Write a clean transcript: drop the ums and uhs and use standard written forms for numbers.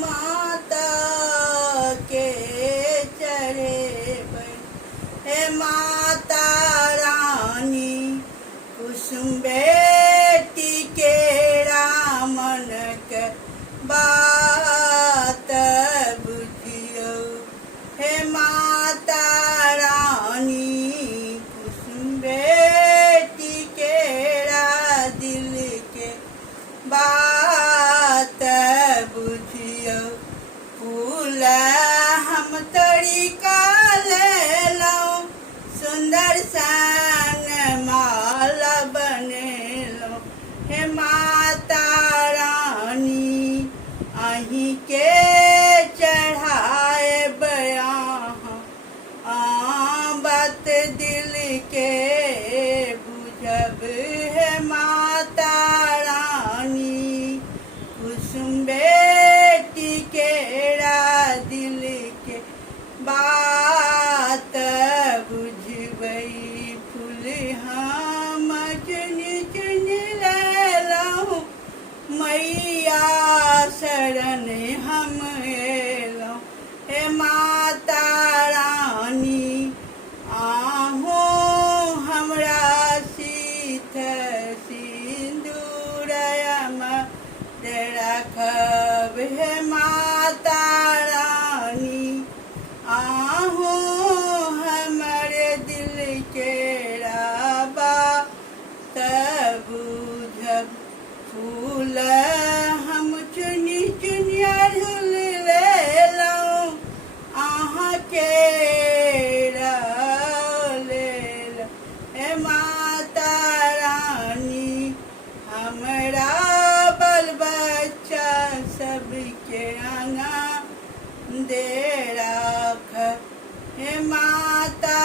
माता के चढ़े हे माता रानी कुसुम बेटी के रामन के बात बुझियो हे माता रानी कुसुम बेटी के दिल के बात बुझियो फूल हम तरीका ले लो सुंदर सन माला बने लो हे माता रानी अहीं के चढ़ाए बयां बात दिल के बुझब है माता रानी कुसुम बेटी के दिल के बात बुझबई फूल हम चुन चुन ले लहूँ मैया शरण हम एलौं हे माता रानी आहू हमरा सीथ सिंदूरयम रखब हे माता रानी आहू हमरे दिल के बात बुझब फूल हम चुनी चुनी अढ़ुल ले लऊं अहाँ के ले लो हे माता रानी हमरा बल बच्चा सबके आंगा दे राख हे माता